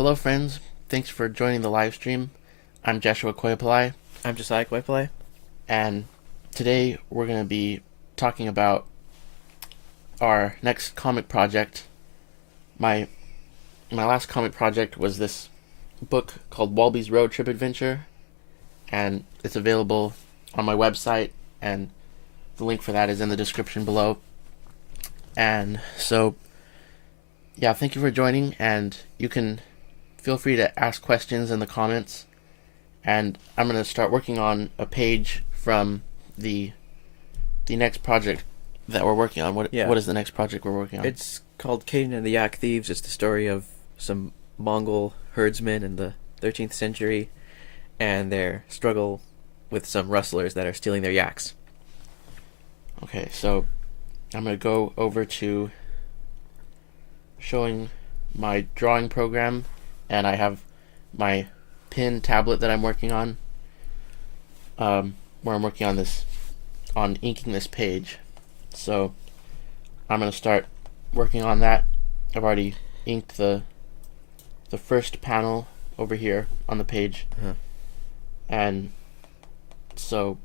Hello, friends. Thanks for joining the live stream. I'm Joshua Koyapalai, I'm Josiah Kwepale. and today we're going to be talking about our next comic project. My last comic project was this book called Walby's Road Trip Adventure, and it's available on my website, and the link for that is in the description below. And so, yeah, thank you for joining, and you can feel free to ask questions in the comments. And I'm going to start working on a page from the next project that we're working on. What is the next project we're working on? It's called Caden and the Yak Thieves. It's the story of some Mongol herdsmen in the 13th century and their struggle with some rustlers that are stealing their yaks. Okay, so I'm going to go over to showing my drawing program, and I have my pen tablet that I'm working on, where I'm working on inking this page. So I'm going to start working on that. I've already inked the first panel over here on the page. Uh-huh. And so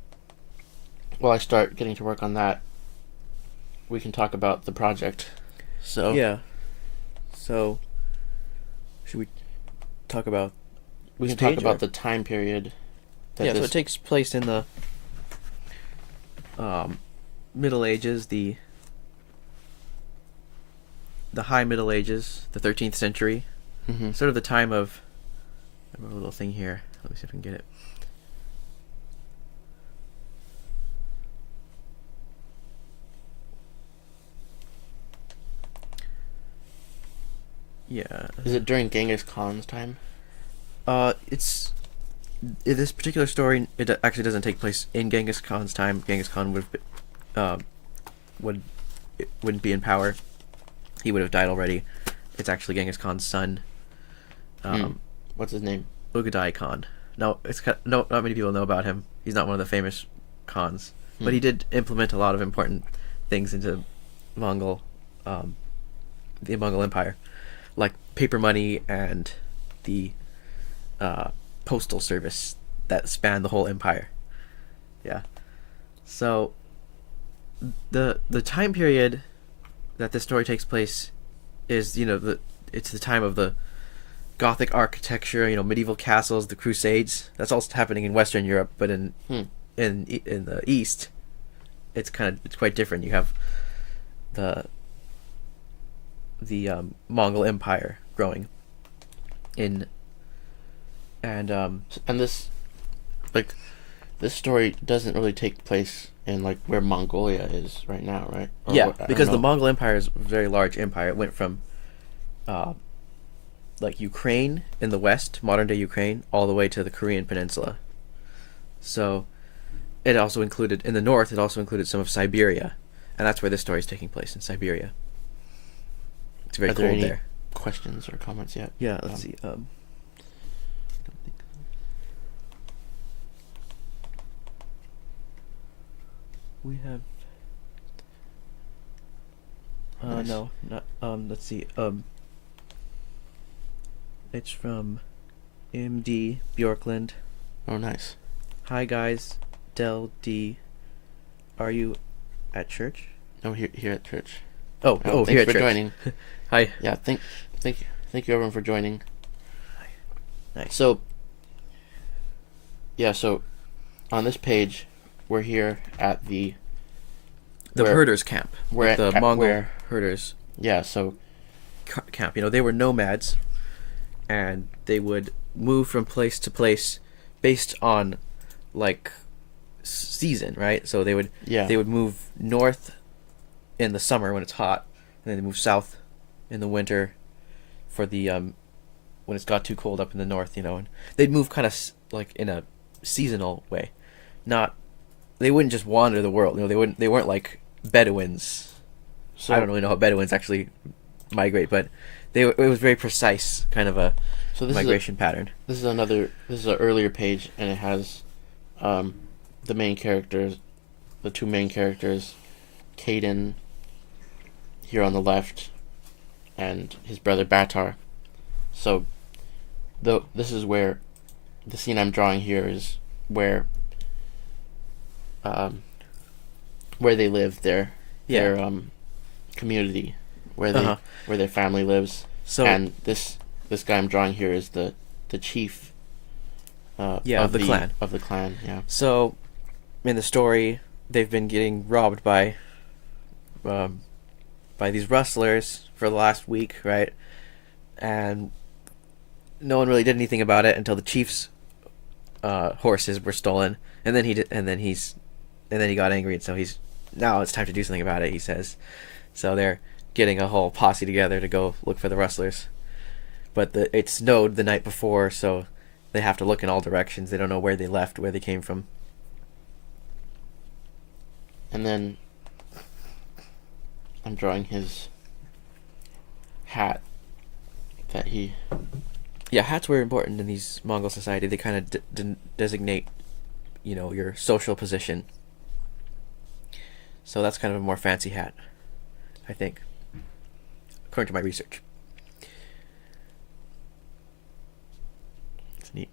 while I start getting to work on that, we can talk about the project. So Yeah. So, should we talk about we can this page, talk about or- the time period that so this it takes place in the Middle Ages, the High Middle Ages, the 13th century. Mhm. Sort of the time of... I have a little thing here. Let me see if I can get it. Yeah. Is it during Genghis Khan's time? It's in this particular story. It actually doesn't take place in Genghis Khan's time. Genghis Khan wouldn't be in power. He would have died already. It's actually Genghis Khan's son, What's his name? Ugadai Khan. No, not many people know about him. He's not one of the famous Khans, but he did implement a lot of important things into Mongol, the Mongol Empire, like paper money and the postal service that spanned the whole empire. Yeah. So the time period that this story takes place is, it's the time of the Gothic architecture, medieval castles, the Crusades. That's all happening in Western Europe, but in the East, it's quite different. You have the Mongol Empire growing in, and this story doesn't really take place in where Mongolia is right now, right? Because the Mongol Empire is a very large empire. It went from Ukraine in the west, modern day Ukraine, all the way to the Korean Peninsula. So it also included, in the north, it also included some of Siberia, and that's where this story is taking place, in Siberia. It's very cold there. Questions or comments yet? Yeah, let's see. We have. Nice. No, not. Let's see. It's from MD Bjorkland. Oh, nice. Hi guys, Del D. Are you at church? No, here at church. Oh, thanks here at for church. joining. Hi. Yeah, thank you everyone for joining. Nice. So on this page, we're here at the herders camp. We're the at Mongol where- herders Yeah, so camp. They were nomads, and they would move from place to place based on season, right? So they would move north in the summer when it's hot, and then they move south in the winter for the when it's got too cold up in the north, and they'd move kind of in a seasonal way. They wouldn't just wander the world. They weren't like Bedouins. So I don't really know how Bedouins actually migrate, but it was very precise kind of a migration pattern. This is an earlier page, and it has the main characters, the two main characters, Caden here on the left, and his brother Batar. So this is where the scene I'm drawing here is where they live, their community, where they Uh-huh. where their family lives. So And this guy I'm drawing here is the chief of the clan. Of the clan, yeah. So in the story, they've been getting robbed by these rustlers for the last week, right? And no one really did anything about it until the chief's horses were stolen, and then he got angry, and so now it's time to do something about it, he says. So they're getting a whole posse together to go look for the rustlers. But it snowed the night before, so they have to look in all directions. They don't know where they left, where they came from. And then I'm drawing his hat that he. Yeah, hats were important in these Mongol society. They kind of designate, your social position. So that's kind of a more fancy hat, I think, according to my research. It's neat.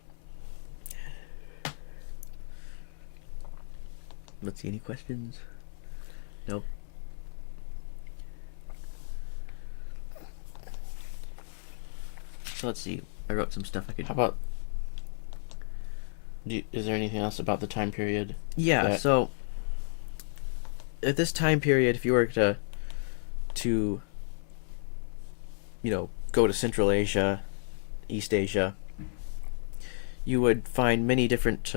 Let's see, any questions? Nope. So let's see. I wrote some stuff I could. How about? Is there anything else about the time period? Yeah. So at this time period, if you were to go to Central Asia, East Asia, you would find many different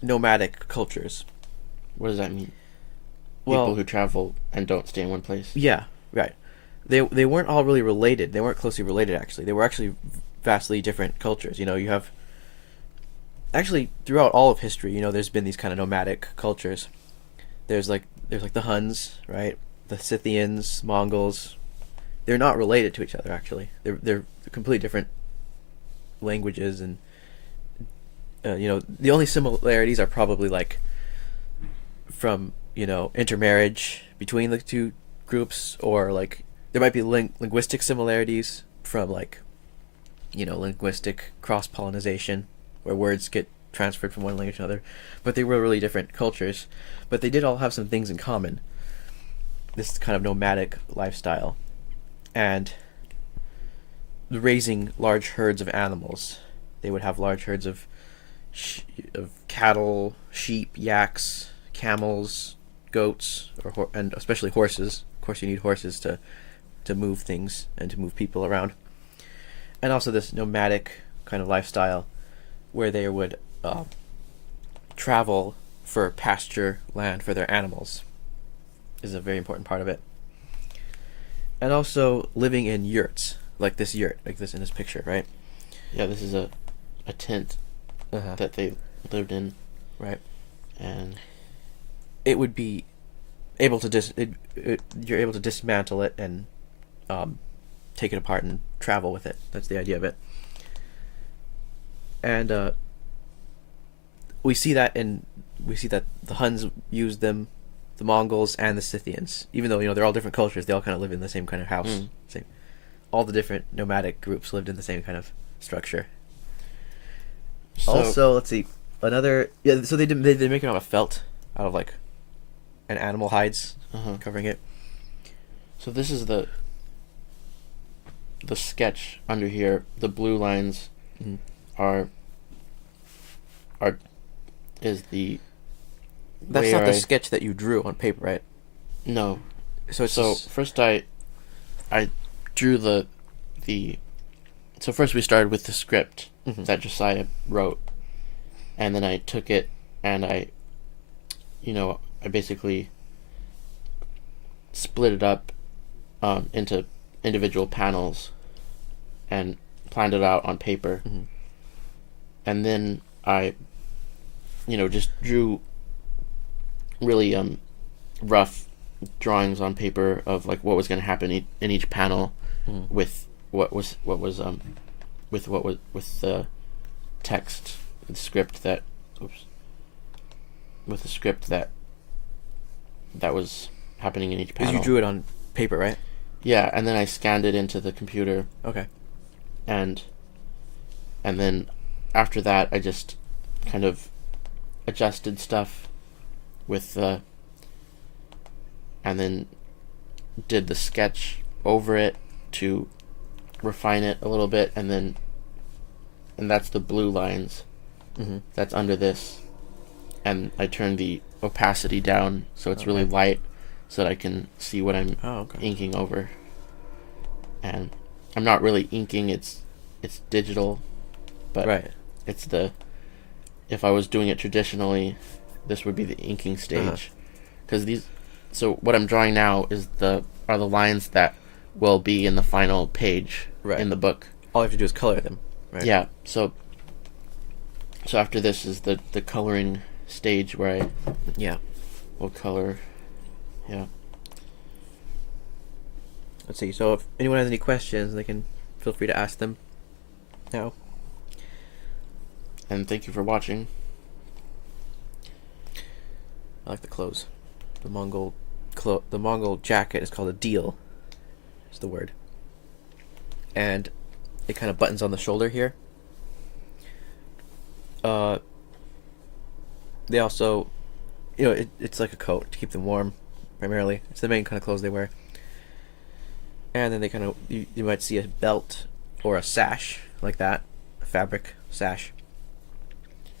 nomadic cultures. What does that mean? Well, People who travel and don't stay in one place. Yeah, right. They weren't all really related. They weren't closely related, actually. They were actually vastly different cultures. You have actually throughout all of history, there's been these kind of nomadic cultures. There's like the Huns, right? The Scythians, Mongols. They're not related to each other, actually. They're completely different languages, and the only similarities are probably like from intermarriage between the two groups, or like there might be linguistic similarities from like linguistic cross-pollination where words get transferred from one language to another, but they were really different cultures. But they did all have some things in common, this kind of nomadic lifestyle and raising large herds of animals. They would have large herds of cattle, sheep, yaks, camels, goats, and especially horses. Of course, you need horses to move things and to move people around. And also this nomadic kind of lifestyle where they would travel for pasture land for their animals is a very important part of it. And also living in yurts, like this yurt, like this in this picture, right? Yeah, this is a tent that they lived in. Right. And it would be able to you're able to dismantle it and take it apart and travel with it. That's the idea of it. And we see that the Huns used them, the Mongols and the Scythians. Even though they're all different cultures, they all kind of live in the same kind of house. Same. All the different nomadic groups lived in the same kind of structure. so, Also, let's see, another So they make it out of felt, out of like an animal hides covering it. So this is the sketch under here. The blue lines is the. That's not the sketch that you drew on paper, right? No. So first I drew the. So first we started with the script that Josiah wrote, and then I took it and I basically split it up into individual panels and planned it out on paper. And then I just drew really rough drawings on paper of like what was going to happen in each panel with the text, the script that was happening in each panel. Because you drew it on paper, right? Yeah, and then I scanned it into the computer. Okay. and then after that I just kind of adjusted stuff with the, and then did the sketch over it to refine it a little bit, and that's the blue lines that's under this, and I turned the opacity down so it's really light so that I can see what I'm inking over. And I'm not really inking, it's digital, but it's the, if I was doing it traditionally, this would be the inking stage, because so what I'm drawing now are the lines that will be in the final page in the book. All I have to do is color them, right? Yeah, so after this is the coloring stage where I will color. Yeah. Let's see. So if anyone has any questions, they can feel free to ask them now. And thank you for watching. I like the clothes. The Mongol jacket is called a deal. Is the word. And it kind of buttons on the shoulder here. They also, it's like a coat to keep them warm, primarily. It's the main kind of clothes they wear. And then they kind of, you might see a belt or a sash like that, a fabric sash,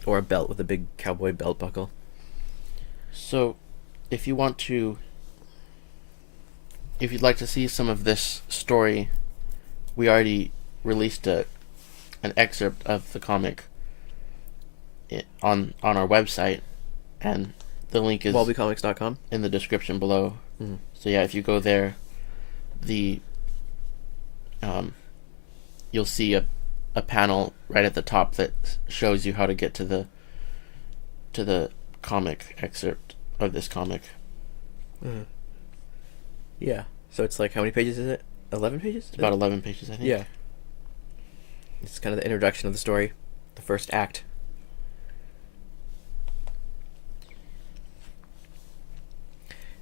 or a belt with a big cowboy belt buckle. So, if you'd like to see some of this story, we already released an excerpt of the comic on our website, and the link is WalbyComics.com in the description below. So yeah, if you go there, you'll see a panel right at the top that shows you how to get to the comic excerpt of this comic. Yeah. So it's like, how many pages is it? 11 pages? It's about 11 pages, I think. Yeah. It's kind of the introduction of the story, the first act.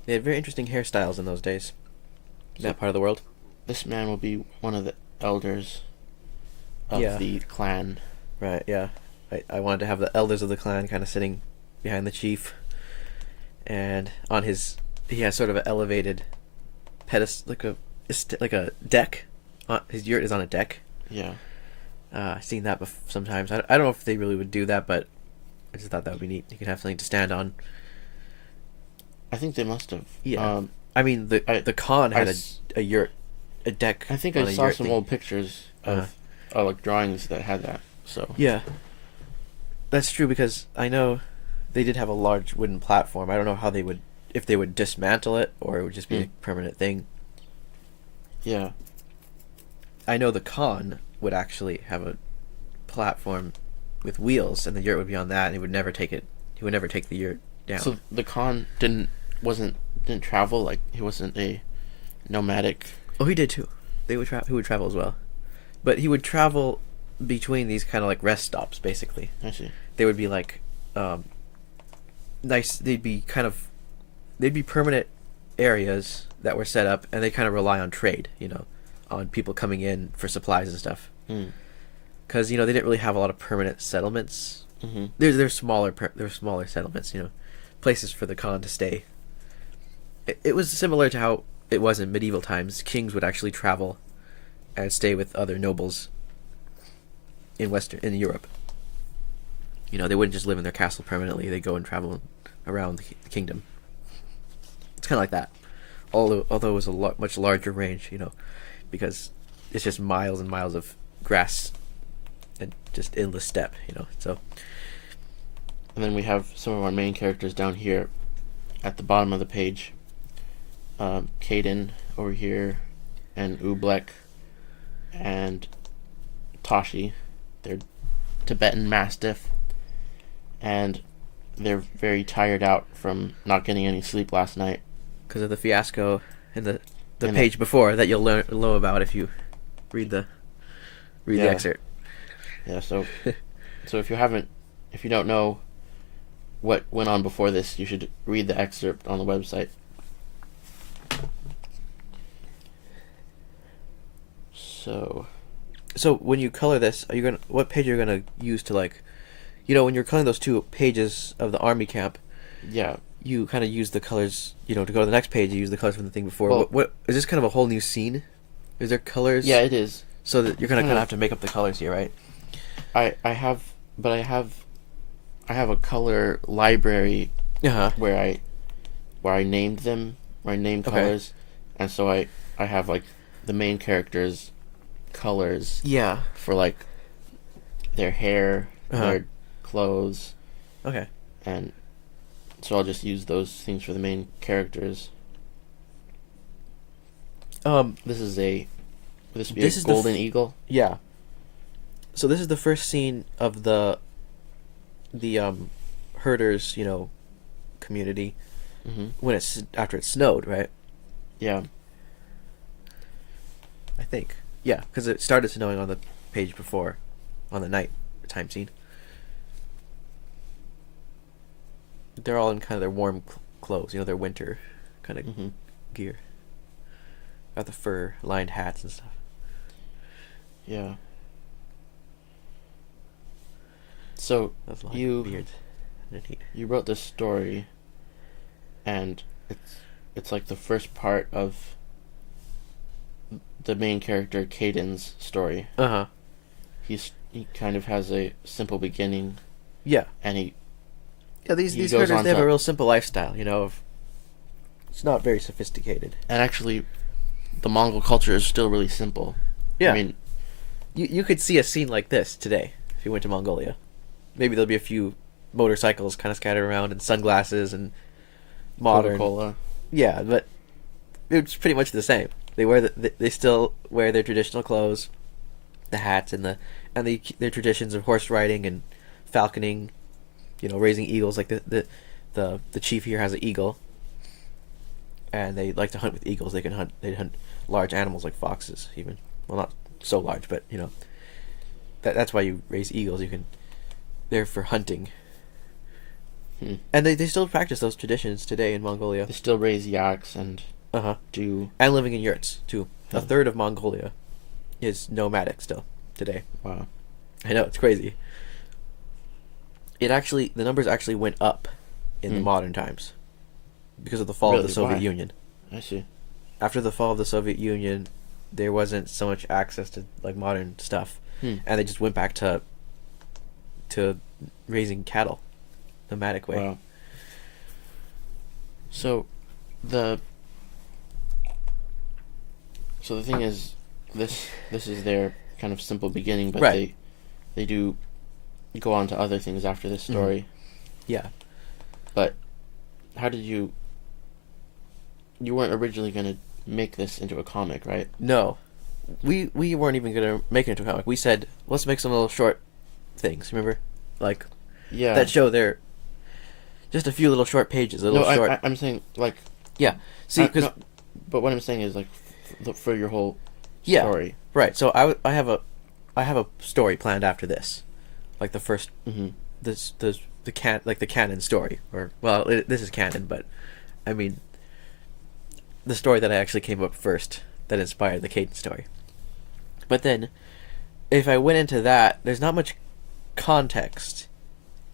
They had very interesting hairstyles in those days, in that part of the world. This man will be one of the elders of the clan. Right, yeah. I wanted to have the elders of the clan kind of sitting behind the chief, and he has sort of an elevated pedestal, like a deck. His yurt is on a deck. Yeah. I've seen that sometimes. I don't know if they really would do that, but I just thought that would be neat. You could have something to stand on. I think they must have. Yeah. I mean, the Khan had a yurt, a deck. I think I saw some old pictures of like drawings that had that. So yeah, that's true, because I know they did have a large wooden platform. I don't know how if they would dismantle it or it would just be a permanent thing. Yeah. I know the Khan would actually have a platform with wheels, and the yurt would be on that, and he would never take it. He would never take the yurt down. So the Khan didn't travel, like he wasn't a nomadic. Oh, he did too. He would travel as well, but he would travel between these kind of like rest stops, basically. I see. They would be like nice. They'd be permanent areas that were set up, and they kind of rely on trade, on people coming in for supplies and stuff. Because they didn't really have a lot of permanent settlements. They're smaller settlements, places for the Khan to stay. It was similar to how it was in medieval times. Kings would actually travel and stay with other nobles in Europe. They wouldn't just live in their castle permanently. They go and travel around the kingdom. It's kind of like that, although it was a much larger range, because it's just miles and miles of grass and just endless steppe, so. And then we have some of our main characters down here at the bottom of the page. Kaden over here, and Ublek, and Tashi. They're Tibetan Mastiff, and they're very tired out from not getting any sleep last night. Because of the fiasco in the page before that you'll know about if you read the excerpt. Yeah, so if you don't know what went on before this, you should read the excerpt on the website. So So when you color this, are you gonna what page are you gonna use to like, when you're coloring those 2 pages of the army camp, Yeah. you kind of use the colors, to go to the next page. You use the colors from the thing before. Well- What is this kind of a whole new scene? Is there colors? Yeah, it is. So that you're gonna Kind kind of of- have to make up the colors here, right? I have, but I have a color library Uh huh. where I named them, where I named Okay. colors, and so I have like the main characters' colors Yeah. for like their hair, Uh-huh. their clothes, Okay. and so I'll just use those things for the main characters. This is a would this be This a is the golden eagle? Yeah. So this is the first scene of the herders, community Mm-hmm. when it's after it snowed, right? Yeah. I think. Yeah, because it started snowing on the page before, on the night time scene. They're all in kind of their warm clothes, their winter kind of Mm-hmm. gear. Got the fur lined hats and stuff. Yeah. So Those long you beards. They're neat. you wrote this story, and it's like the first part of the main character Caden's story. Uh huh. He kind of has a simple beginning, Yeah. and he Yeah, these He these goes herders, on they have to- a real simple lifestyle, it's not very sophisticated. and actually the Mongol culture is still really simple. Yeah. I mean, You could see a scene like this today if you went to Mongolia. Maybe there'll be a few motorcycles kind of scattered around and sunglasses and modern. Coca-Cola. Yeah, but it's pretty much the same. They still wear their traditional clothes, the hats and their traditions of horse riding and falconing, raising eagles. Like the chief here has an eagle, and they like to hunt with eagles. They hunt large animals like foxes, even. Well, not so large, but that's why you raise eagles. They're for hunting. And they still practice those traditions today in Mongolia. They still raise yaks and do And living in yurts too. Yeah. A third of Mongolia is nomadic still today. wow. I know, it's crazy. The numbers actually went up in the modern times because of the fall of Really? the Soviet Why? Union. I see. After the fall of the Soviet Union, there wasn't so much access to like modern stuff, and they just went back to raising cattle, nomadic way. Wow. So the thing is, this is their kind of simple beginning, but Right. they do go on to other things after this story. Yeah. But how did you weren't originally going to make this into a comic, right? No, we weren't even gonna make it into a comic. We said let's make some little short things. Remember, like Yeah. that show there. Just a few little short pages, a little no, short. I'm saying like Yeah. See, I- because no, but what I'm saying is like for your whole Yeah. story. right. So I have a story planned after this, like the first Mm-hmm. the canon story, or this is canon, but I mean the story that I actually came up first that inspired the Caden story. But then, if I went into that, there's not much context.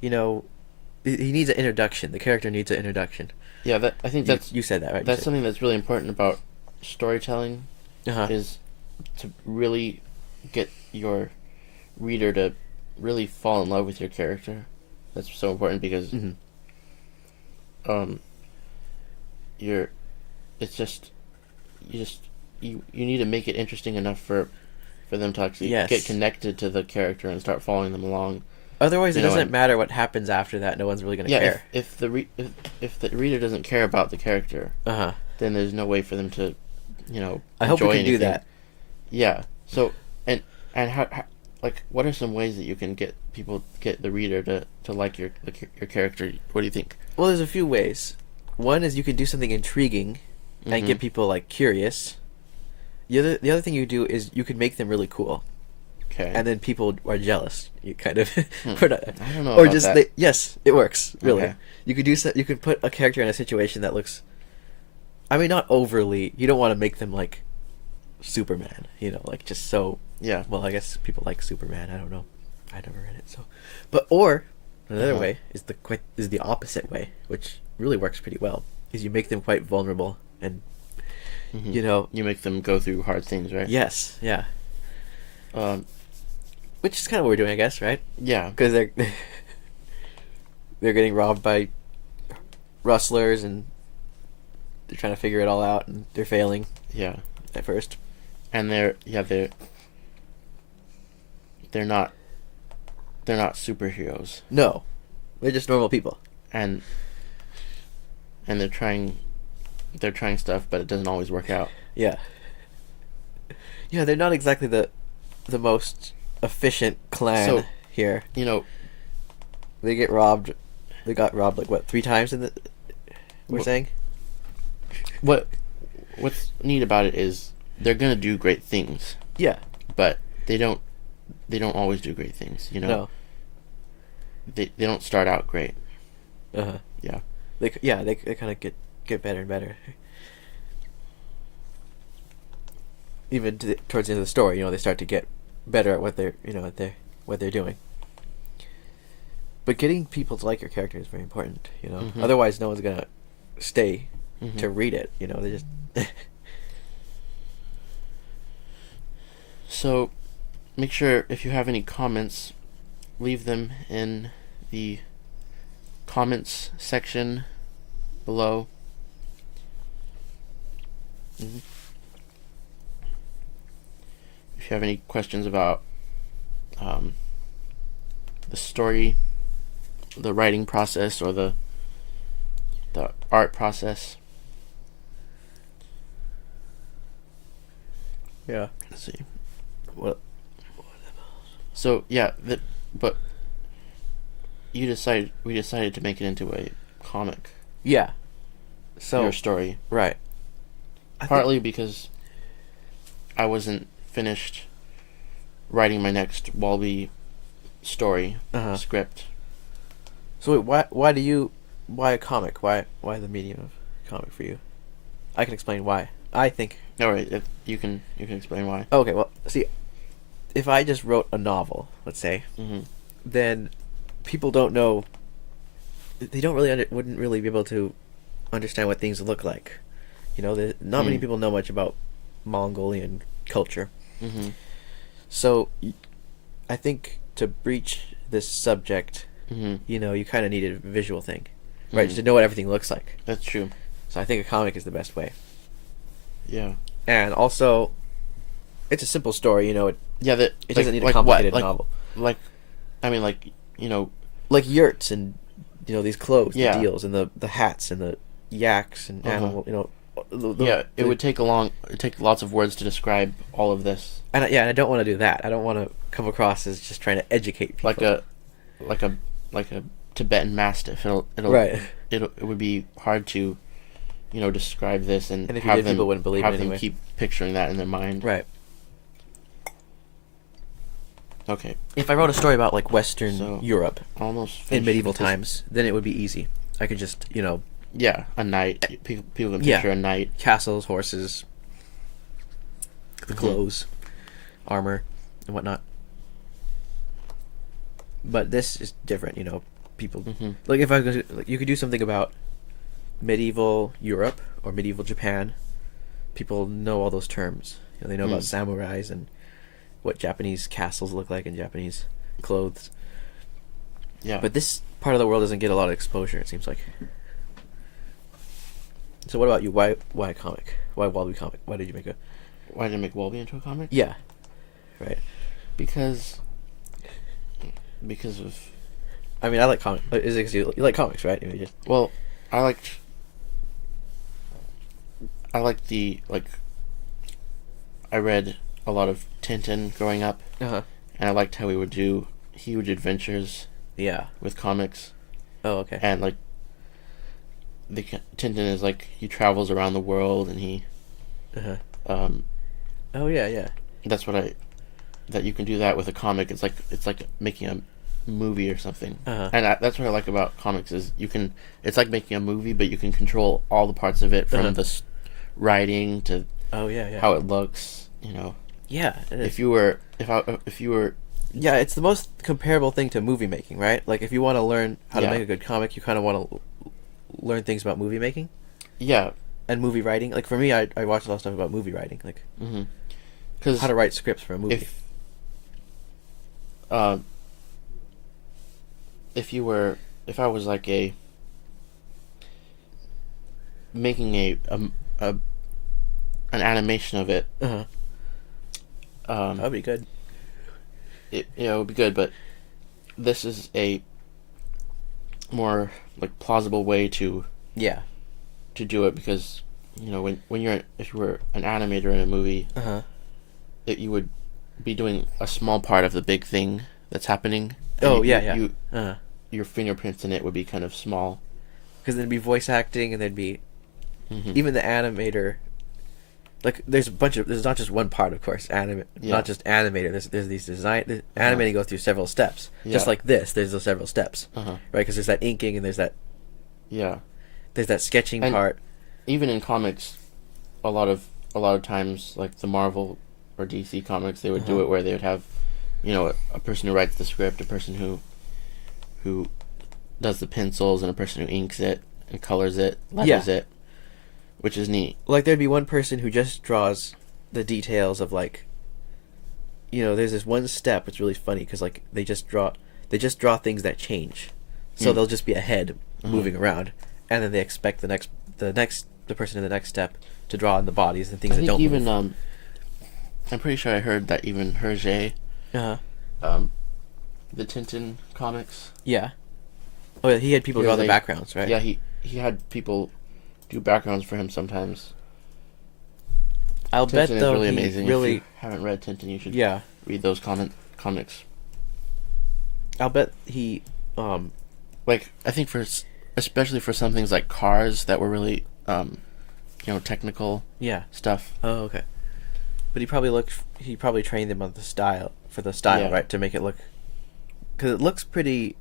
He needs an introduction. The character needs an introduction. Yeah, I think that's You said that, right? that's something that's really important about storytelling Uh-huh. is to really get your reader to really fall in love with your character. That's so important because Mhm. you need to make it interesting enough for them to actually Yes. get connected to the character and start following them along. Otherwise, it You know, doesn't and- matter what happens after that. No one's really gonna Yeah, care. if the reader doesn't care about the character, Uh-huh. then there's no way for them to, I hope we enjoy can do anything. that. Yeah. So and how like what are some ways that you can get the reader to like your character? What do you think? Well, there's a few ways. One is you can do something intriguing and Mhm. get people like curious. The other thing you do is you can make them really cool, Okay. and then people are jealous. You kind of, I don't know or about just that. yes, it works really. Okay. You could you could put a character in a situation that looks, I mean, not overly. You don't want to make them like Superman, like just so Yeah. Well, I guess people like Superman. I don't know. I never read it, so. But or another way is the opposite way, which really works pretty well. Is you make them quite vulnerable, and Hmm. you know, You make them go through hard things, right? yes, yeah, Um, which is kind of what we're doing, I guess, right? yeah. Because they're getting robbed by rustlers, and they're trying to figure it all out, and they're failing Yeah. at first. And they're not superheroes, No, they're just normal people. and they're trying stuff, but it doesn't always work out. Yeah, yeah, they're not exactly the most efficient clan So- here. You know, They get robbed. They got robbed like what 3 times in the. We're Wh- saying. what's neat about it is they're gonna do great things, Yeah. but they don't always do great things. You know, No. they don't start out great. Uh huh. Yeah. They kind of get better and better. Even towards the end of the story, they start to get better at what they're doing. But getting people to like your character is very important. Mhm. Otherwise, no one's gonna stay Mhm. to read it. They just. So, make sure if you have any comments, leave them in the comments section below. Mhm. If you have any questions about the story, the writing process, or the art process. Yeah. Let's see. What? So yeah, but we decided to make it into a comic. Yeah. So Your story, right. I think- partly because I wasn't finished writing my next Walby story Uh-huh. script. So wait, why a comic? Why the medium of comic for you? I can explain why. I think. All right, if you can explain why. Okay, well, see, if I just wrote a novel, let's say, Mm-hmm. then people don't know. They don't really wouldn't really be able to understand what things look like. Not many people know much about Mongolian culture. Mm-hmm. So, I think to breach this subject, Mm-hmm. you kind of need a visual thing, right? Mhm. To know what everything looks like. That's true. So I think a comic is the best way. Yeah. And also, it's a simple story. It Yeah. That doesn't need a complicated what? novel. I mean, Like yurts and these clothes, Yeah. the deals, and the hats and the yaks and Uh-huh. animal. it would take lots of words to describe all of this. And I don't want to do that. I don't want to come across as just trying to educate people. Like a Tibetan Mastiff. Right. It would be hard to, describe this and And if you have did, them people wouldn't believe it have them anyway. keep picturing that in their mind. Right. Okay. If I wrote a story about like Western So, Europe Almost in finished medieval with this. times, then it would be easy. I could just Yeah, a knight. People can Yeah. picture a knight. castles, horses, the Mhm. clothes, armor, and whatnot. But this is different, People Mhm. like if I was, like, you could do something about medieval Europe or medieval Japan. People know all those terms. They know about Mm. samurais and what Japanese castles look like and Japanese clothes. Yeah. But this part of the world doesn't get a lot of exposure. It seems like. So what about you? Why a comic? Why Wallaby comic? Why did you make a? Why did I make Walby into a comic? Yeah, right. Because of I mean, I like comic. Is it 'cause you like comics, right? You just well, I liked the I read a lot of Tintin growing up, uh-huh. and I liked how he would do huge adventures Yeah. with comics, Oh, okay. and Tintin is he travels around the world, and he Uh-huh. um Oh yeah, yeah. that's what that you can do that with a comic. It's like making a movie or something. Uh-huh. And that's what I like about comics is it's like making a movie, but you can control all the parts of it from Uh-huh. the writing to Oh yeah, yeah. how it looks, Yeah, it is. If you were Yeah, it's the most comparable thing to movie making, right? Like if you want to learn how to Yeah. make a good comic, you kind of want to learn things about movie making yeah, and movie writing. Like for me, I watch a lot of stuff about movie writing, like because how to write scripts for a movie. uh, if I was like a making a an animation of it, Uh-huh. That'd be good. it would be good, but this is a more like plausible way Yeah. to do it, because when if you were an animator in a movie, Uh-huh. you would be doing a small part of the big thing that's happening. Oh, You- yeah. you- Uh-huh. your fingerprints in it would be kind of small. Because there'd be voice acting, and there'd be Mhm. even the animator. Like there's not just one part, of course. Yeah. Not just animator. There's these animating goes through several steps. Just Yeah. like this, there's those several steps, Uh-huh. right? Because there's that inking and there's Yeah. that sketching And- part. Even in comics, a lot of times, like the Marvel or DC comics, they would do Uh-huh. it where they would have, a person who writes the script, a person who does the pencils, and a person who inks it and colors it, letters it, which is neat. Like there'd be one person who just draws the details of like. There's this one step. It's really funny because like they just draw things that change, so they'll just be a head moving around, and then they expect the person in the next step to draw in the bodies and things I that think don't even move. I'm pretty sure I heard that even Hergé, Uh-huh. the Tintin comics. Yeah. Oh yeah, he had people Yeah, draw the they- backgrounds, right? Yeah, he had people do backgrounds for him sometimes. I'll bet Tintin is though really he amazing. really If you haven't read Tintin, you should yeah. read those comics. I'll bet he Like, I think especially for some things like cars that were really technical yeah. stuff. Oh okay. But he probably trained them on the style Yeah. right, to make it look, because it looks pretty,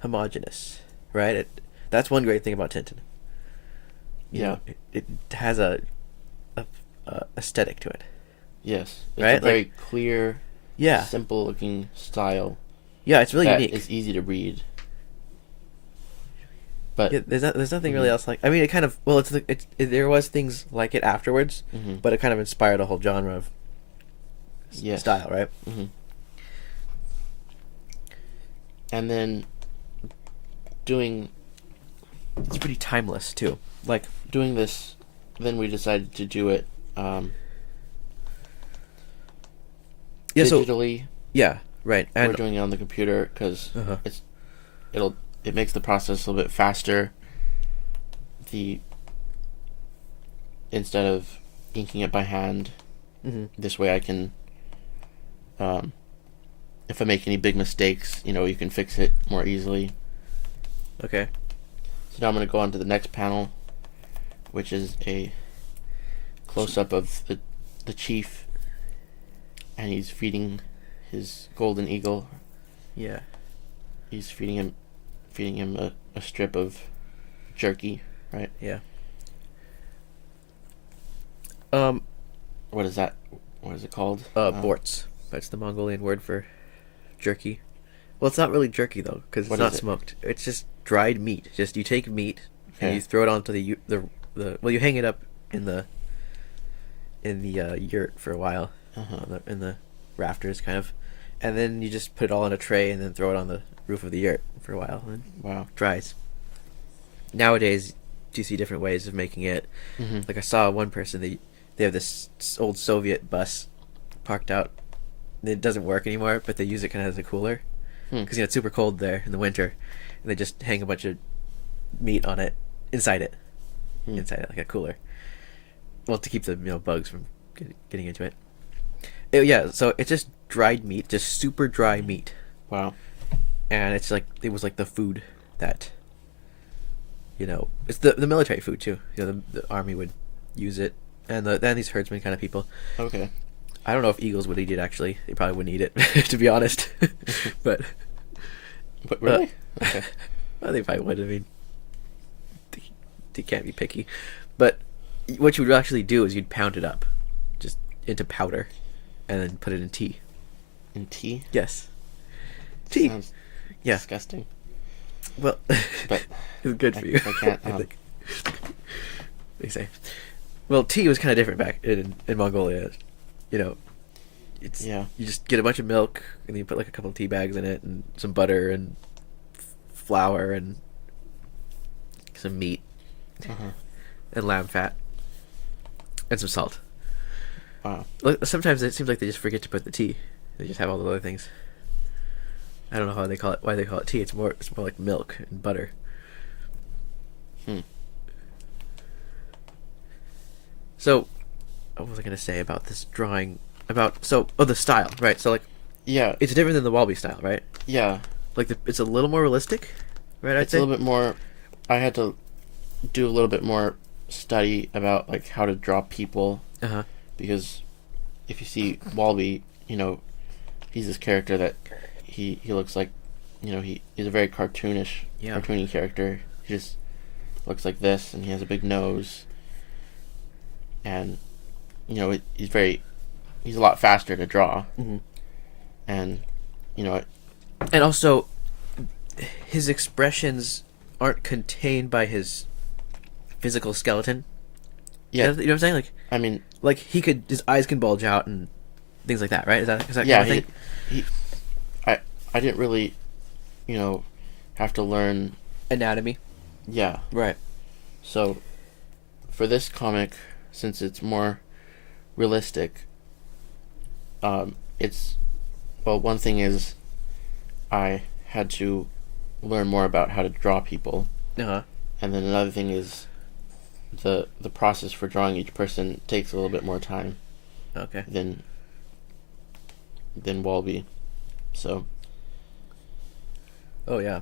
homogeneous, right? That's one great thing about Tintin. Yeah. It has a aesthetic to it. Yes, it's Right? a very clear, Yeah. simple looking style Yeah, it's really that unique. is easy to read. But Yeah, there's nothing really else like. I mean, it kind of there was things like it afterwards, Mhm. but it kind of inspired a whole genre of Yes. style, right? hmm And then It's pretty timeless too. Like doing this, then we decided to do it yeah, digitally. yeah, right. We're And doing it on the computer because Uh-huh. it makes the process a little bit faster. Instead of inking it by hand, mhm. this way I can, if I make any big mistakes, you can fix it more easily. Okay. So now I'm going to go on to the next panel, which is a close-up of the chief, and he's feeding his golden eagle. Yeah. He's feeding him a strip of jerky, right? Yeah. What is that? What is it called? Borts. That's the Mongolian word for jerky. Well, it's not really jerky though, because it's What not is it? smoked. It's just dried meat. Just you take meat and Okay. you throw it onto the well, you hang it up in the yurt for a while, Uh-huh. in the rafters kind of, and then you just put it all in a tray and then throw it on the roof of the yurt for a while and Wow. it dries. Nowadays, you see different ways of making it. Mm-hmm. Like I saw one person, they have this old Soviet bus parked out. It doesn't work anymore, but they use it kind of as a cooler because it's super cold there in the winter, and they just hang a bunch of meat on it inside it like a cooler. Well, to keep the bugs from getting into it. Yeah, so it's just dried meat, just super dry meat, Wow. and it was like the food that it's the military food too. The army would use it, and these herdsmen kind of people. Okay. I don't know if eagles would eat it. Actually, they probably wouldn't eat it, to be honest. But But really? Okay. well, they probably would. I mean, they can't be picky. But what you would actually do is you'd pound it up, just into powder, and then put it in tea. In tea? Yes. Tea. Sounds Yeah. disgusting. Well, But it's good for you. I can't. I think. They say. Well, tea was kind of different back in Mongolia. You know, it's Yeah. you just get a bunch of milk and you put like a couple of tea bags in it and some butter and flour and some meat Uh-huh. and lamb fat and some salt. Wow. Sometimes it seems like they just forget to put the tea. They just have all the other things. I don't know how they call it. Why they call it tea? It's more like milk and butter. Hmm. So, what was I gonna say about this drawing? The style, right? So like, Yeah. it's different than the Walby style, right? Yeah. Like it's a little more realistic, right? I'd It's say. a little bit more. I had to do a little bit more study about like how to draw people, Uh-huh. because if you see Walby, he's this character that he looks like, he's a very Yeah. cartoony character. He just looks like this, and he has a big nose, and he's a lot faster to draw, Mm-hmm. and And also, his expressions aren't contained by his physical skeleton. yeah. You know what I'm saying? I mean, Like his eyes can bulge out and things like that, right? Is that yeah. kind of thing? I didn't really, have to learn. Anatomy. Yeah. Right. So, for this comic, since it's more realistic, one thing is I had to learn more about how to draw people, Uh-huh. and then another thing is the process for drawing each person takes a little bit more time Okay. than Walby. So, Oh yeah.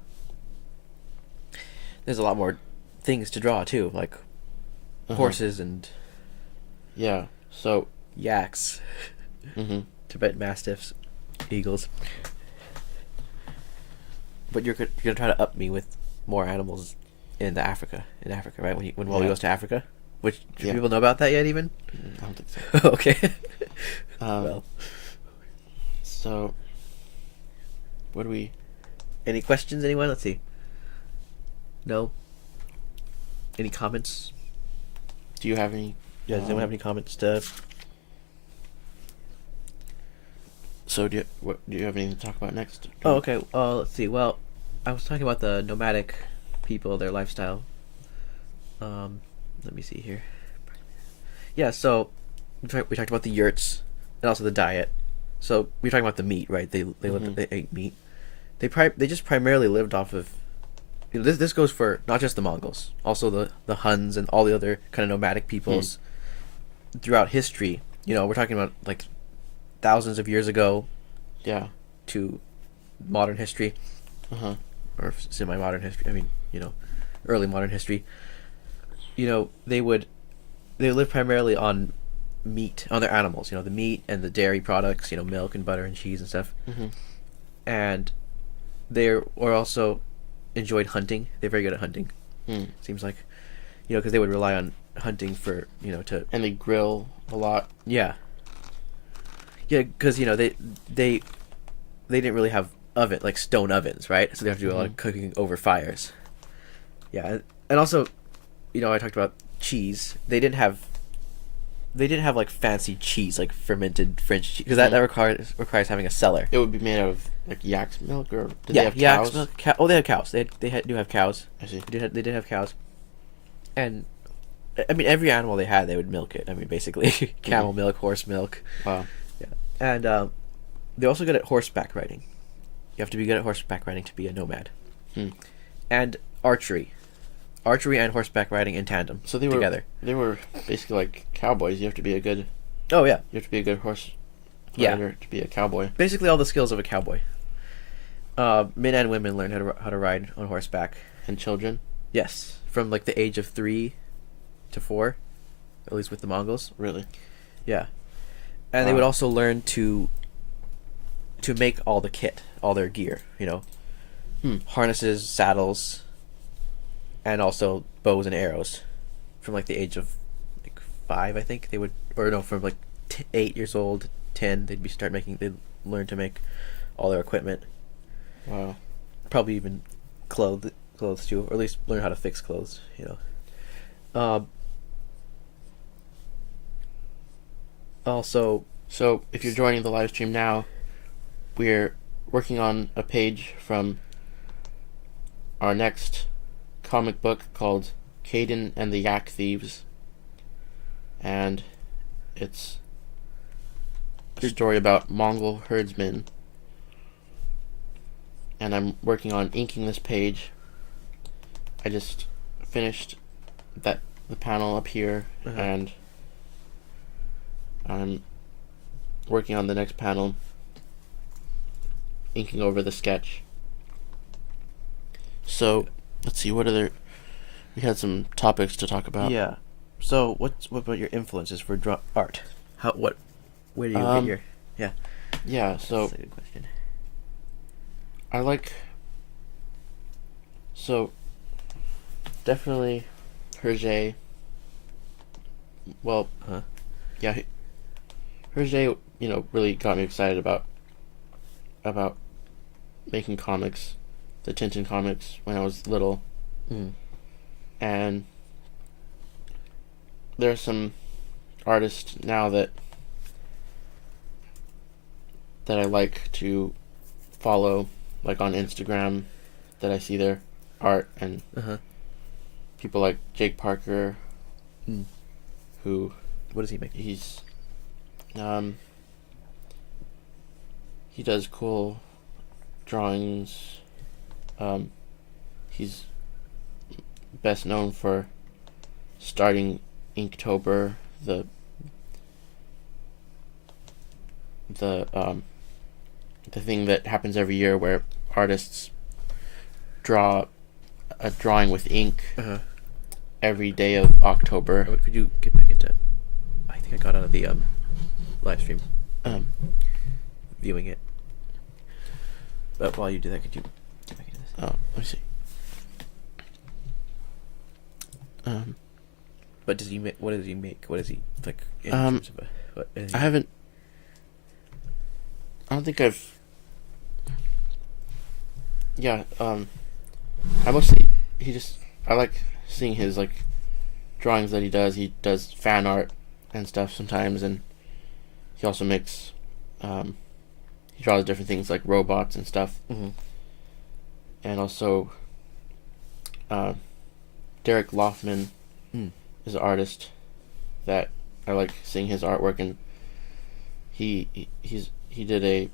There's a lot more things to draw too, like horses and yeah. So, yaks, mhm. Tibetan mastiffs, eagles. But you're gonna try to up me with more animals in Africa, right? When Wally Yeah. goes to Africa, which do Yeah. people know about that yet? Even I don't think so. okay. Well, so what do we? Any questions, anyone? Let's see. No. Any comments? Do you have any? Yeah, does anyone have any comments to? So do you have anything to talk about next? Oh, okay. Let's see. Well, I was talking about the nomadic people, their lifestyle. Let me see here. Yeah, so we talked about the yurts and also the diet. So we were talking about the meat, right? They ate meat. They just primarily lived off of. This goes for not just the Mongols, also the Huns and all the other kind of nomadic peoples throughout history. We're talking about like thousands of years ago Yeah. to modern history. Uh-huh. Or semi-modern history. I mean, early modern history. They live primarily on meat, on their animals. The meat and the dairy products. Milk and butter and cheese and stuff. Mm-hmm. And they were also enjoyed hunting. They're very good at hunting. Seems like, because they would rely on hunting for to. And they grill a lot. Yeah. Yeah, because they didn't really have stone ovens, right? So they have to do a lot of cooking over fires. Yeah, and also, I talked about cheese. They didn't have like fancy cheese, like fermented French cheese, because that requires having a cellar. It would be made out of like yak's milk, or did Yeah, they have yak's cows? milk. They had cows. Do have cows. I see. They did have cows, and I mean every animal they had, they would milk it. I mean basically camel milk, horse milk. Wow. Yeah, and they're also good at horseback riding. You have to be good at horseback riding to be a nomad. And archery and horseback riding in tandem. So they were basically like cowboys. You have to be a good Oh yeah, horse Yeah. rider to be a cowboy. basically all the skills of a cowboy. Men and women learn how to ride on horseback. And children. Yes, from like the age of 3 to 4, at least with the Mongols. Really. Yeah, and they would also learn to make all the kit, all their gear. Harnesses, saddles, and also bows and arrows, from like the age of like 5, I think they would, or no, from like 8 years old, 10, they'd learn to make all their equipment. Wow. Probably even clothes too, or at least learn how to fix clothes. Also, So if you're joining the live stream now, we're working on a page from our next comic book called Caden and the Yak Thieves, and it's a story about Mongol herdsmen, and I'm working on inking this page. I just finished the panel up here, and I'm working on the next panel, inking over the sketch. So let's see, what other, we had some topics to talk about. yeah. So what about your influences for art? Where do you get your? Yeah, so That's a good question. I like, so definitely Hergé. Well, yeah, Hergé, really got me excited about making comics, the Tintin comics, when I was little. And there are some artists now that I like to follow, like on Instagram, that I see their art, and people like Jake Parker, who, what does he make? he's he does cool drawings. He's best known for starting Inktober, the thing that happens every year where artists draw a drawing with ink every day of October. Oh, could you get back into? I think I got out of the live stream viewing it. But while you do that, could you get back into this? Let me see. But does he make? What does he make? What is he like? In terms of what is he? I don't think I've. Yeah. I mostly I like seeing his like drawings that he does. He does fan art and stuff sometimes, and he also makes. He draws different things like robots and stuff. And also, Derek Loffman is an artist that I like seeing his artwork, and he did a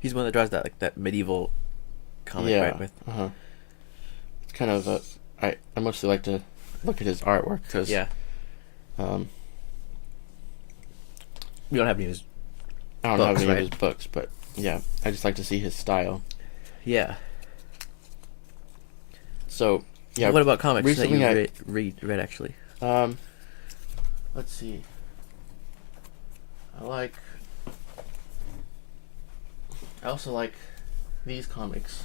He's one that draws that medieval comic, right? With it's kind of I mostly like to look at his artwork because we don't have any of his. I don't have any of his books, but yeah, I just like to see his style. Yeah. So yeah. What about comics recently that you read actually? Let's see. I also like these comics.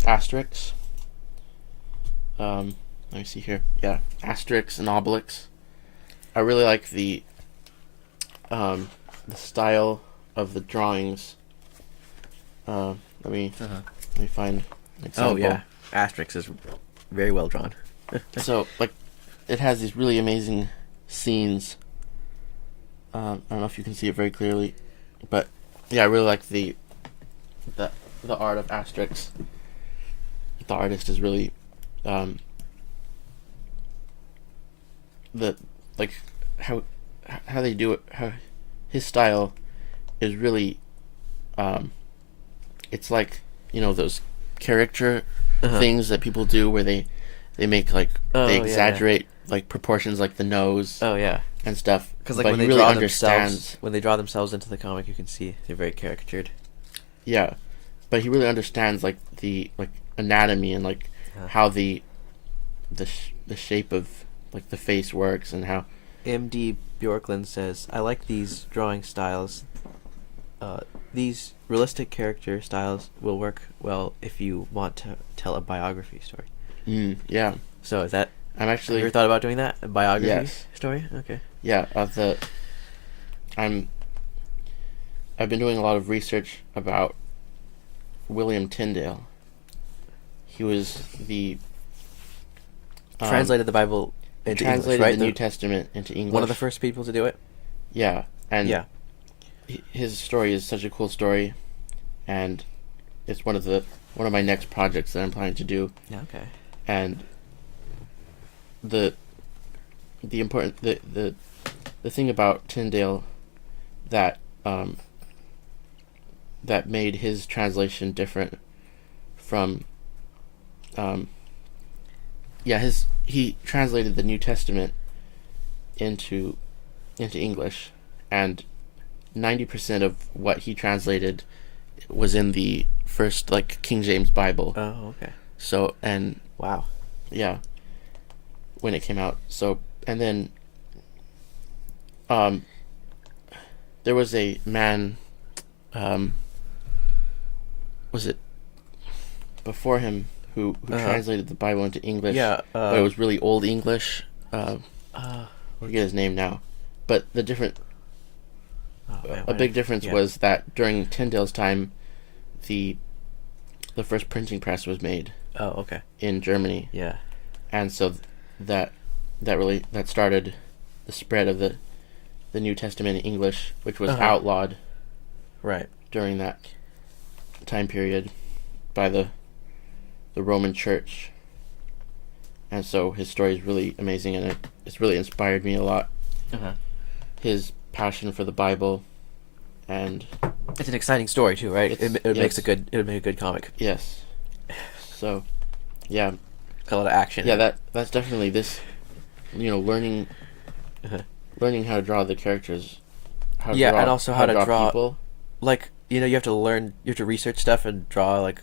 Asterix. Let me see here. Yeah, Asterix and Obelix. I really like the style of the drawings. Let me find an example. Oh yeah, Asterix is very well drawn. So it has these really amazing scenes. I don't know if you can see it very clearly, but yeah, I really like the art of Asterix. The artist is really how they do it. How his style is really it's like those caricature things that people do where they make they exaggerate like proportions, like the nose. Oh yeah. And stuff. Because when they really draw themselves, when they draw themselves into the comic, you can see they're very caricatured. Yeah, but he really understands the anatomy and how the shape of the face works, and how. M.D. Bjorklund says, "I like these drawing styles. These realistic character styles will work well if you want to tell a biography story." Yeah. So is that I'm Have actually you ever thought about doing that? A biography yes. story? Okay. Yeah, I'm I've been doing a lot of research about William Tyndale. He was the Translated the Bible into English, translated right? the New Testament into English. One of the first people to do it. Yeah, and Yeah. his story is such a cool story, and it's one of my next projects that I'm planning to do. Yeah. Okay. And the important the thing about Tyndale that that made his translation different from he translated the New Testament into English, and 90% of what he translated was in the first like King James Bible. Oh, okay. So, and Wow. yeah, when it came out. So, and then there was a man, was it before him, who translated the Bible into English? Yeah. But it was really old English. I Uh, forget his name now. But the different oh, man, a big difference yeah. was that during Tyndale's time, the first printing press was made Oh, okay. in Germany, Yeah. and so that started the spread of the New Testament in English, which was outlawed Right. during that time period by the Roman Church. And so his story is really amazing, and it's really inspired me a lot. His passion for the Bible, and It's an exciting story too, right? It makes yes. it would make a good comic. yes, so yeah, A lot of action. yeah, that's definitely this, learning how to draw the characters, Yeah, and also how to draw people. Like, you have to research stuff and draw like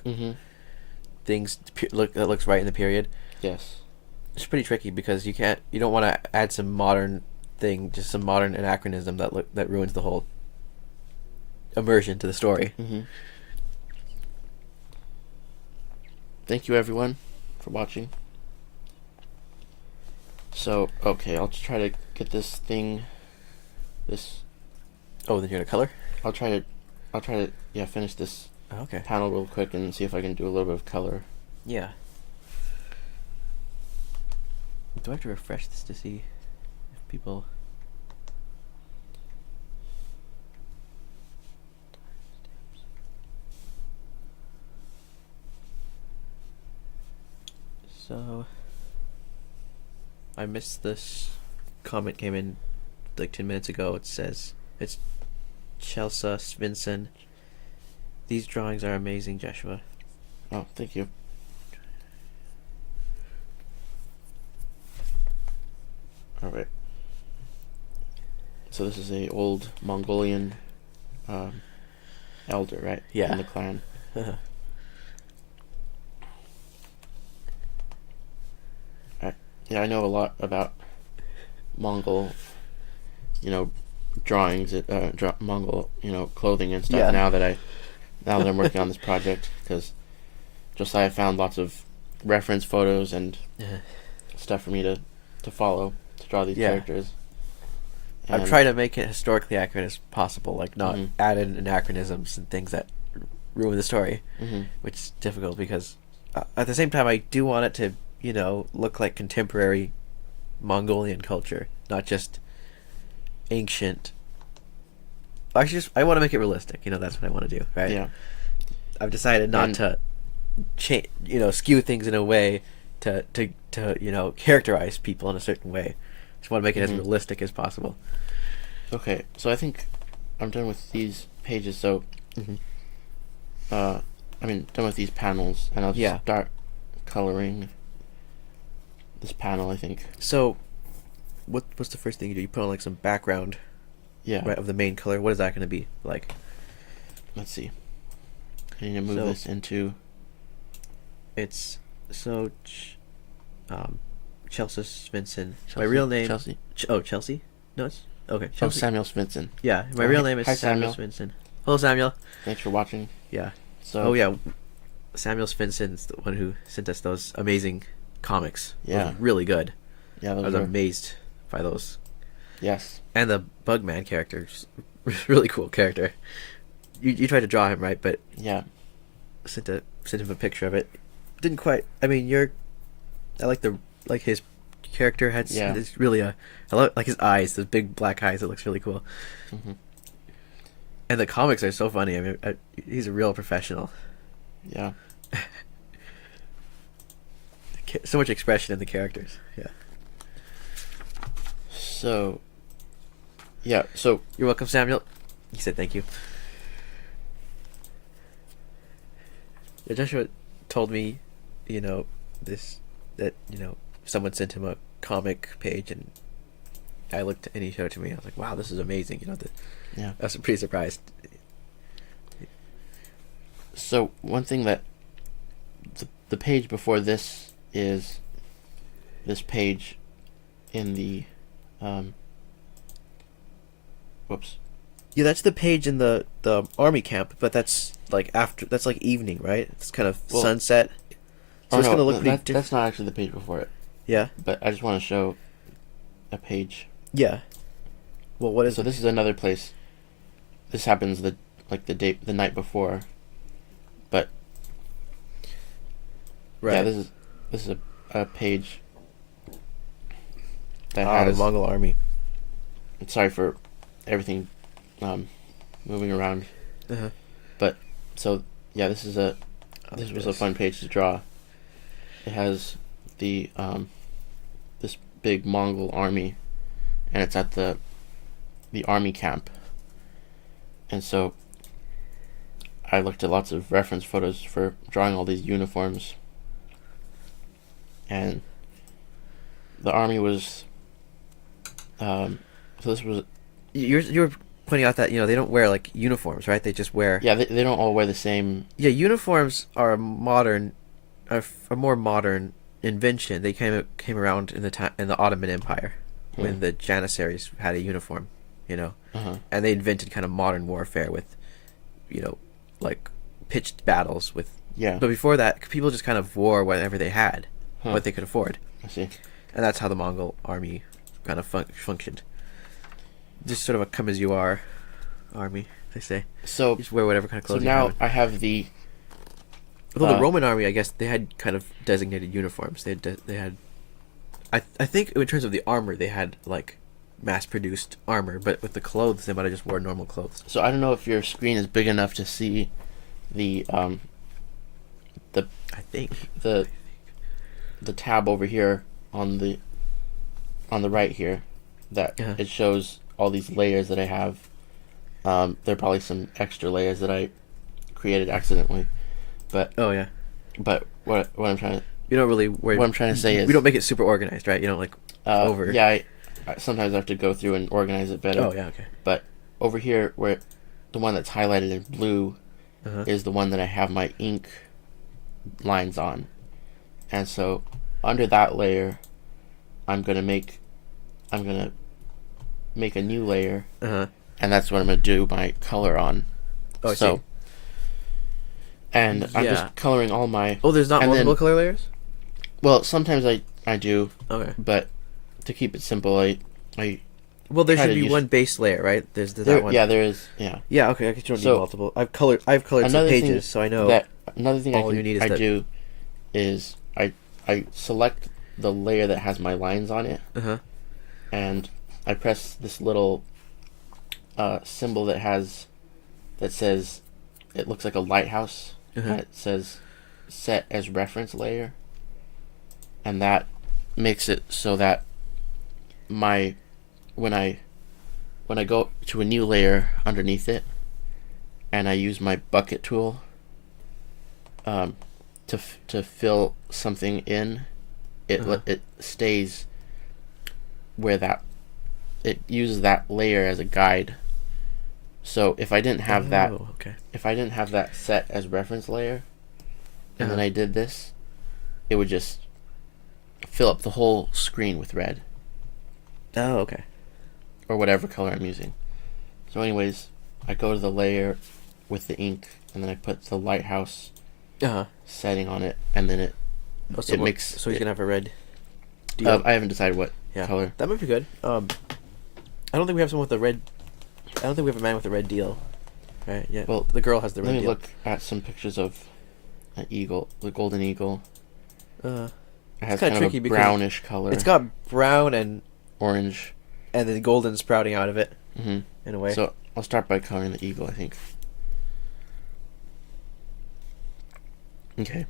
things that looks right in the period. Yes. It's pretty tricky because you don't want to add some modern thing, just some modern anachronism that ruins the whole immersion to the story. Thank you everyone for watching. So, okay, I'll just try to get this. Oh, then you're gonna color? I'll try to finish this Okay. panel real quick and see if I can do a little bit of color. Yeah. Do I have to refresh this to see if people... So... I missed this comment came in like 10 minutes ago. It says, it's Chelsea Svinson. These drawings are amazing, Joshua. Oh, thank you. Alright. So this is a old Mongolian elder, right? Yeah. In the clan. Yeah, I know a lot about Mongol, drawings, Mongol, clothing and stuff. Yeah. Now that I'm working on this project, because Josiah found lots of reference photos and stuff for me to follow to draw these characters. I've tried to make it historically accurate as possible, like not add in anachronisms and things that ruin the story, which is difficult because at the same time I do want it to, look like contemporary Mongolian culture, not just ancient. Actually, I want to make it realistic. That's what I want to do, right? Yeah. I've decided not to skew things in a way to characterize people in a certain way. Just want to make it as realistic as possible. Okay, so I think I'm done with these pages. So, done with these panels, and I'll just start coloring this panel, I think. So, what's the first thing you do? You put on like some background, right, of the main color. What is that going to be like? Let's see. I need to move this into. It's Chelsea Svinson. My real name. Chelsea. Chelsea. No, it's okay. Oh, Chelsea. Samuel Svinson. Yeah, my real name is Hi, Samuel Svinson. Hello, Samuel. Thanks for watching. Yeah. So. Oh yeah, Samuel Svinson's the one who sent us those amazing comics. Yeah. Those are really good. Yeah, I those was were amazed by those. yes. And the Bugman character's really cool character. You tried to draw him, right? But Yeah. sent him a picture of it. Didn't quite. I mean, I like his character had. Yeah. It's really I love like his eyes, those big black eyes. It looks really cool. Hmm. And the comics are so funny. I mean, he's a real professional. Yeah. So much expression in the characters. Yeah. So. Yeah. So You're welcome, Samuel. He said thank you. Yeah, Joshua told me, that someone sent him a comic page, and I looked and he showed it to me. I was like, wow, this is amazing. yeah. I was pretty surprised. So one thing that the page before this is this page in the whoops. Yeah, that's the page in the army camp, but that's like evening, right? It's kind of Well, sunset. So Oh it's no, gonna look pretty that's different. not actually the page before it. Yeah, But I just want to show a page. yeah. Well, what is So it? this is another place. This happens the night before. But Right. yeah, this is a page that the has. Mongol army. Sorry for everything moving around. Uh-huh. But so yeah, this was a Yes. fun page to draw. It has the this big Mongol army, and it's at the army camp. And so I looked at lots of reference photos for drawing all these uniforms. And the army was so this was You're pointing out that they don't wear like uniforms, right? They just wear. yeah, they don't all wear the same. Yeah, uniforms are a more modern invention. They came around in the Ottoman Empire when the Janissaries had a uniform, Uh-huh. and they invented kind of modern warfare with, like pitched battles with. Yeah. But before that, people just kind of wore whatever they had, Huh. what they could afford, I see. and that's how the Mongol army kind of functioned. Just sort of a come as you are army, they say. So You just wear whatever kind of so clothes you now have. I have the Although the Roman army, I guess they had kind of designated uniforms. They had, I think in terms of the armor, they had like mass-produced armor, but with the clothes, they might have just wore normal clothes. so I don't know if your screen is big enough to see the I think. the tab over here on the right here that Uh-huh. it shows all these layers that I have. There are probably some extra layers that I created accidentally, but Oh yeah. what I'm trying to You don't really worry. what I'm trying to say is we don't make it super organized, right? You don't like over. Yeah, I sometimes have to go through and organize it better. Oh yeah. Okay. But over here, where the one that's highlighted in blue Uh-huh. is the one that I have my ink lines on, and so under that layer, I'm gonna make a new layer, Uh-huh. and that's what I'm gonna do my color on. Oh, I so, see. and I'm Yeah. just coloring all my. Oh, there's not and multiple then- color layers. Well, sometimes I do, Okay. but to keep it simple, I Well, there Try should to be use- one base layer, right? There's there, that one. yeah, there is, yeah. Yeah. Okay. I don't need So, multiple. I've colored some another thing pages, so I know. that another thing all you need is I that- do is I select the layer that has my lines on it, Uh-huh. and I press this little symbol that says it looks like a lighthouse. Uh-huh. And it says set as reference layer, and that makes it so that when I go to a new layer underneath it, and I use my bucket tool to fill something in, it stays where it uses that layer as a guide. So if I didn't have that Okay. set as reference layer, and then I did this, it would just fill up the whole screen with red Oh, okay. or whatever color I'm using. So anyways, I go to the layer with the ink, and then I put the lighthouse Uh-huh. setting on it, and then it Oh, so makes so he's gonna have a red. deal. I haven't decided what Yeah, color. that might be good. I don't think we have someone with a red. I don't think we have a man with a red deal, right? Yeah. Well, the girl has the red Let me deal. look at some pictures of an eagle, the golden eagle. It has kinda kind of tricky a because brownish color. It's got brown and orange. then golden sprouting out of it, Mm-hmm. in a way. So I'll start by coloring the eagle, I think. Okay.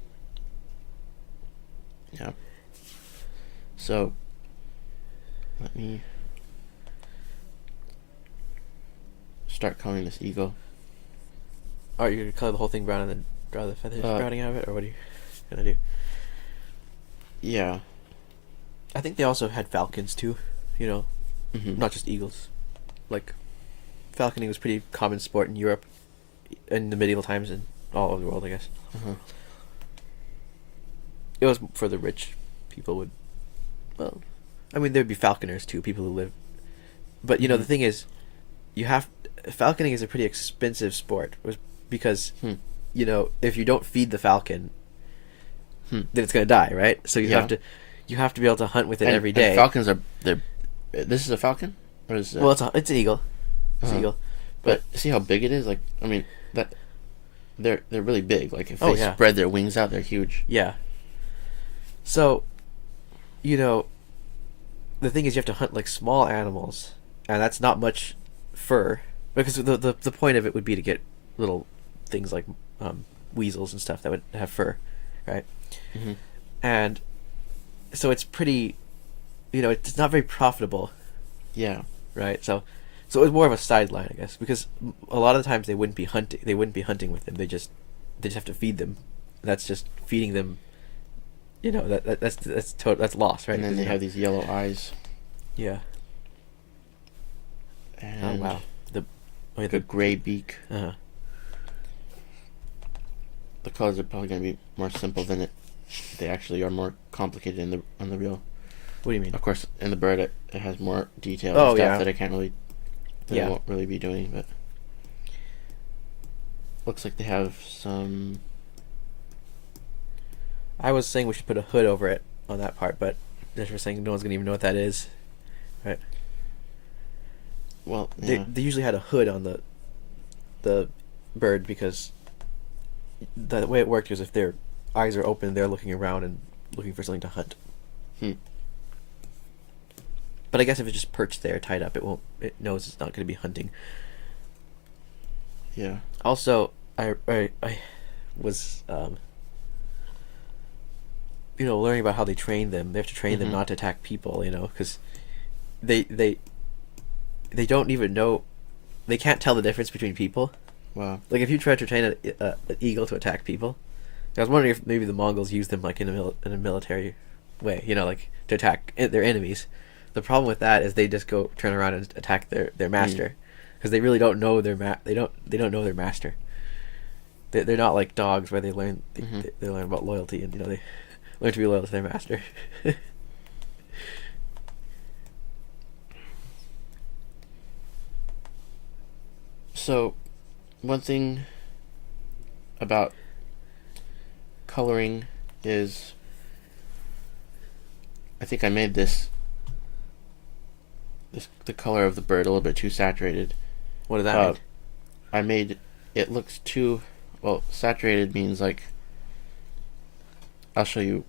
Yeah. So let me start coloring this eagle. Are you gonna color the whole thing brown and then draw the feathers sprouting out of it, or what are you gonna do? Yeah. I think they also had falcons too, Mm-hmm. not just eagles. Like, falconing was pretty common sport in Europe in the medieval times and all over the world, I guess. Uh-huh. It was for the rich people would. Well, I mean, there'd be falconers too, people who live. But the thing is, falconing is a pretty expensive sport, because if you don't feed the falcon, then it's gonna die, right? So you have to be able to hunt with it every day. And falcons this is a falcon, or is it? Well, it's an eagle. It's an eagle. But see how big it is. Like, I mean, that they're really big. Like, if they yeah. spread their wings out, they're huge. Yeah. So, the thing is, you have to hunt like small animals, and that's not much fur, because the point of it would be to get little things like weasels and stuff that would have fur, right? Mm-hmm. And so it's pretty, it's not very profitable, Yeah. right? So it was more of a sideline, I guess, because a lot of the times they wouldn't be hunting. They wouldn't be hunting with them. They just have to feed them. That's just feeding them. That's lost, right? And then they have these yellow eyes. Yeah. And Oh wow. the gray beak. Uh-huh. The colors are probably going to be more simple than they actually are more complicated on the real. What do you mean? Of course, in the bird it has more detail Oh, and stuff yeah. that I can't really, that Yeah. I won't really be doing. But looks like they have some. I was saying we should put a hood over it on that part, but Josh was saying no one's gonna even know what that is, right? Well, yeah. They usually had a hood on the bird, because the way it worked was if their eyes are open, they're looking around and looking for something to hunt. But I guess if it's just perched there, tied up, it knows it's not going to be hunting. Yeah. Also, I was learning about how they train them. They have to train them not to attack people, because they don't even know, they can't tell the difference between people. Wow. Like, if you try to train an eagle to attack people, I was wondering if maybe the Mongols used them like in a military way, like to attack their enemies. The problem with that is they just go turn around and attack their master, because they really don't know they don't know their master. They're not like dogs where they learn they learn about loyalty, and they learn to be loyal to their master. So, one thing about coloring is, I think I made the color of the bird a little bit too saturated. What does that mean? I made it looks too, well, saturated means like, I'll show you.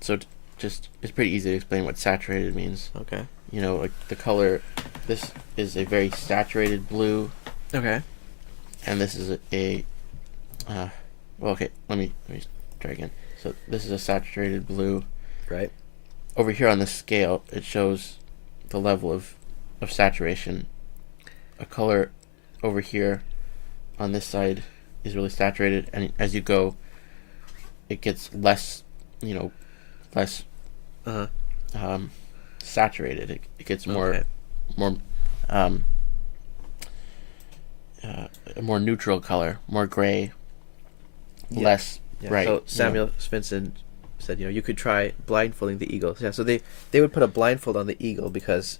So it's pretty easy to explain what saturated means. Okay. Like the color, this is a very saturated blue. Okay. And this is well, okay, let me try again. So this is a saturated blue. Right. Over here on the scale, it shows the level of saturation. A color over here on this side is really saturated, and as you go, it gets less, less saturated. It gets more a more neutral color, more gray, less bright. So Samuel Svensson said, you could try blindfolding the eagle. Yeah, so they would put a blindfold on the eagle because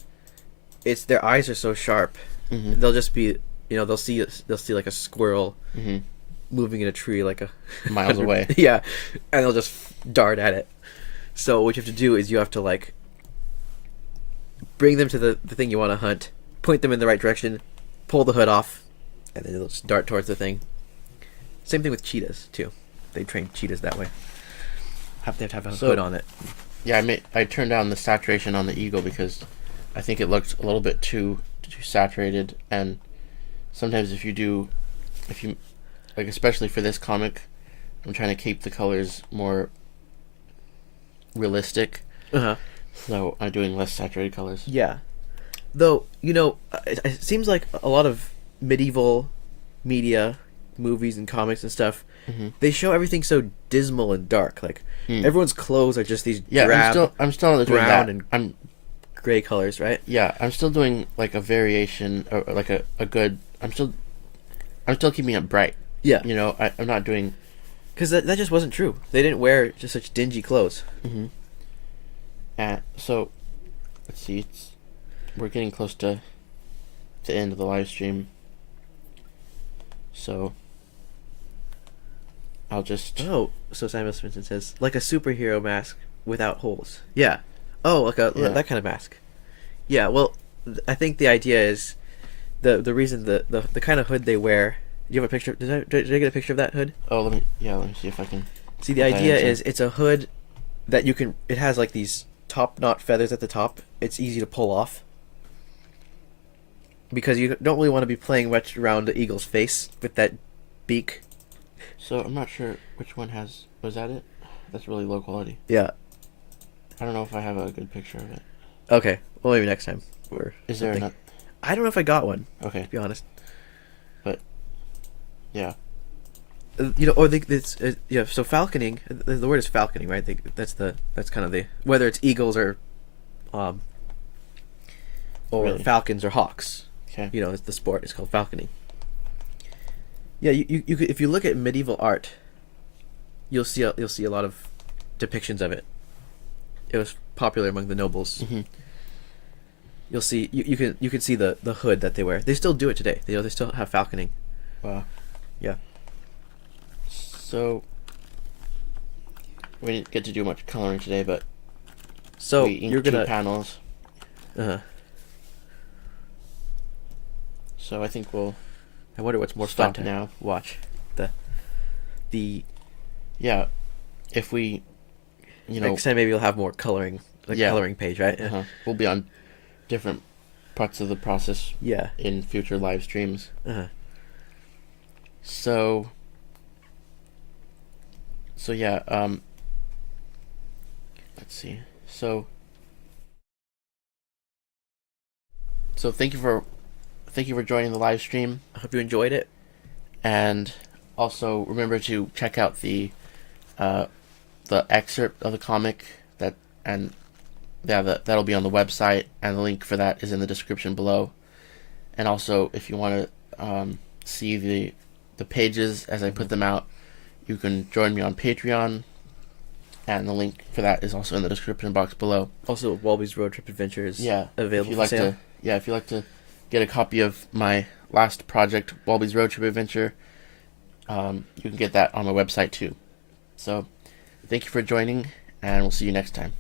their eyes are so sharp. Mm-hmm. They'll just be, they'll see like a squirrel moving in a tree like a miles away. Yeah, and they'll just dart at it. So what you have to do is you have to like bring them to the thing you want to hunt, point them in the right direction, pull the hood off, and then they'll just dart towards the thing. Same thing with cheetahs too. They train cheetahs that way. They have to have a hood on it. Yeah, I turned down the saturation on the eagle because I think it looked a little bit too saturated, and sometimes if you like, especially for this comic, I'm trying to keep the colors more realistic. Uh-huh. So I'm doing less saturated colors. Yeah. Though, it seems like a lot of medieval media, movies and comics and stuff, they show everything so dismal and dark. Like, everyone's clothes are just these drab, I'm still doing brown that. and I'm gray colors, right? Yeah, I'm still doing like a variation, or like a good. I'm still keeping it bright. Yeah. I'm not doing. Because that just wasn't true. They didn't wear just such dingy clothes. So, let's see. We're getting close to the end of the live stream. So, I'll just. Oh, so Samuel Svensson says, like a superhero mask without holes. Yeah. Oh, like that kind of mask. Yeah, well, I think the idea is the reason the kind of hood they wear. Do you have a picture? Did I get a picture of that hood? Oh, let me see if I can. See, the idea is it's a hood that you can. It has like these top knot feathers at the top. It's easy to pull off because you don't really want to be playing much around the eagle's face with that beak. So I'm not sure which one has. Was that it? That's really low quality. Yeah. I don't know if I have a good picture of it. Okay. Well, maybe next time. Is there not? I don't know if I got one. Okay. To be honest. But. Yeah. Or it's yeah. So falconing. The word is falconing, right? That's kind of the whether it's eagles or Really? falcons or hawks. Okay. It's the sport. It's called falconing. Yeah, you could, if you look at medieval art, you'll see a lot of depictions of it. It was popular among the nobles. You'll see you can see the hood that they wear. They still do it today. They still have falconing. Wow. Yeah. So we didn't get to do much coloring today, but so we inked you're gonna 2 panels. Uh-huh. So I think we'll. I wonder what's more fun stop to now. watch. The Yeah, if we, next time maybe you'll have more coloring, coloring page, right? We'll be on different parts of the process. Yeah. In future live streams. So yeah. Let's see. So thank you for joining the live stream. I hope you enjoyed it. And also remember to check out the excerpt of the comic that'll be on the website, and the link for that is in the description below. And also, if you want to see the pages as I put them out, you can join me on Patreon, and the link for that is also in the description box below. Also, Walby's Road Trip Adventure is available for sale. If you'd like to get a copy of my last project, Walby's Road Trip Adventure, you can get that on my website too. So, thank you for joining, and we'll see you next time.